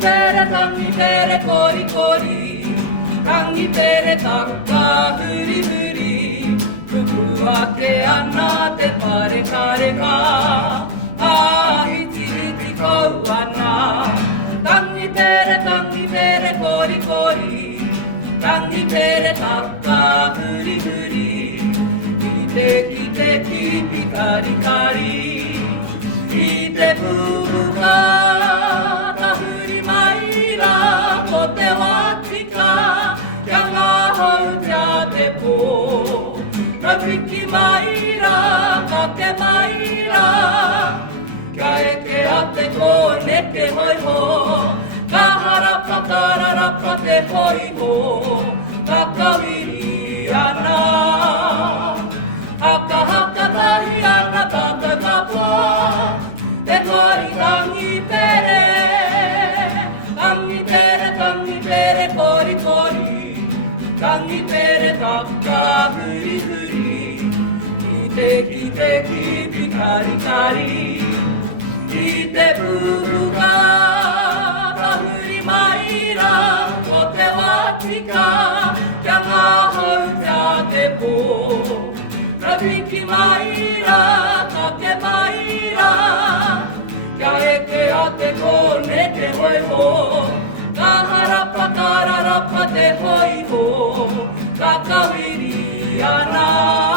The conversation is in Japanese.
ペレコリコリタンギペレタッカフリフリふくわけあなてパレカレカあいちいちこわなタンギペレコリコリタンギペレタッカフリフリきてきてきピカリカリきてふふかたふりまいらこてわちかやがほうじゃてぽらびきまいらかけまいらきゃえけあてこねけほいほかはらぱかららぱてほいほかかみりやなはかはかたひやなたたかぽてこりたんぎぺれたんぎぺれたんぎぺれこりこりたんぎぺれたっかふりふりきてきてきピカリカリきてふふかたふりまいらこてわちかきゃがほうじゃてぽらびきまいらかけまいらやえけあてこねてほいほかはらぱかららぱてほいほかかみりやな